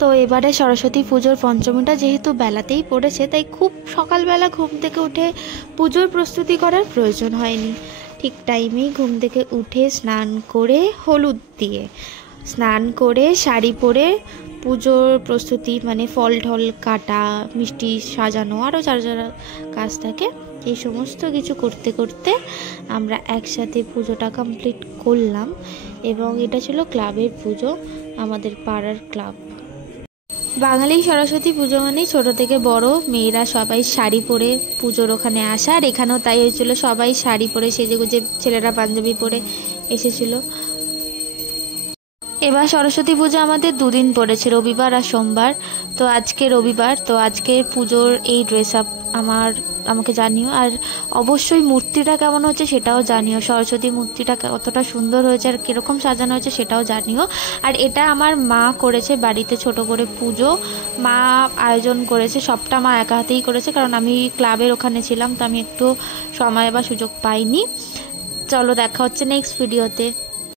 তো এবারে সরস্বতী পুজোর পঞ্চমীটা যেহেতু বেলাতেই পড়েছে, তাই খুব সকালবেলা ঘুম থেকে উঠে পুজোর প্রস্তুতি করার প্রয়োজন হয়নি। ঠিক টাইমেই ঘুম থেকে উঠে স্নান করে, হলুদ দিয়ে স্নান করে শাড়ি পরে পুজোর প্রস্তুতি মানে ফল ঠল কাটা, মিষ্টি সাজানো, আরও যারা যারা কাজ থাকে এই সমস্ত কিছু করতে করতে আমরা একসাথে পুজোটা কমপ্লিট করলাম। এবং এটা ছিল ক্লাবের পুজো, আমাদের পাড়ার ক্লাব। বাঙালি সরস্বতী পুজো মানেই ছোটো থেকে বড় মেয়েরা সবাই শাড়ি পরে পুজোর ওখানে আসা, আর এখানেও তাই হয়েছিল, সবাই শাড়ি পরে সেজেগুজে, ছেলেরা পাঞ্জাবি পরে এসেছিলো। এবার সরস্বতী পুজো আমাদের দুদিন পড়েছে, রবিবার আর সোমবার। তো আজকে রবিবার, তো আজকে পুজোর এই ড্রেস আপ আমাকে জানিও, আর অবশ্যই মূর্তিটা কেমন হচ্ছে সেটাও জানিও, সরস্বতী মূর্তিটা কতটা সুন্দর হয়েছে আর কীরকম সাজানো হয়েছে সেটাও জানিও। আর এটা আমার মা করেছে বাড়িতে ছোট করে পুজো, মা আয়োজন করেছে, সবটা মা একা হাতেই করেছে, কারণ আমি ক্লাবের ওখানে ছিলাম, তো আমি একটু সময় বা সুযোগ পাইনি। চলো দেখা হচ্ছে নেক্সট ভিডিওতে।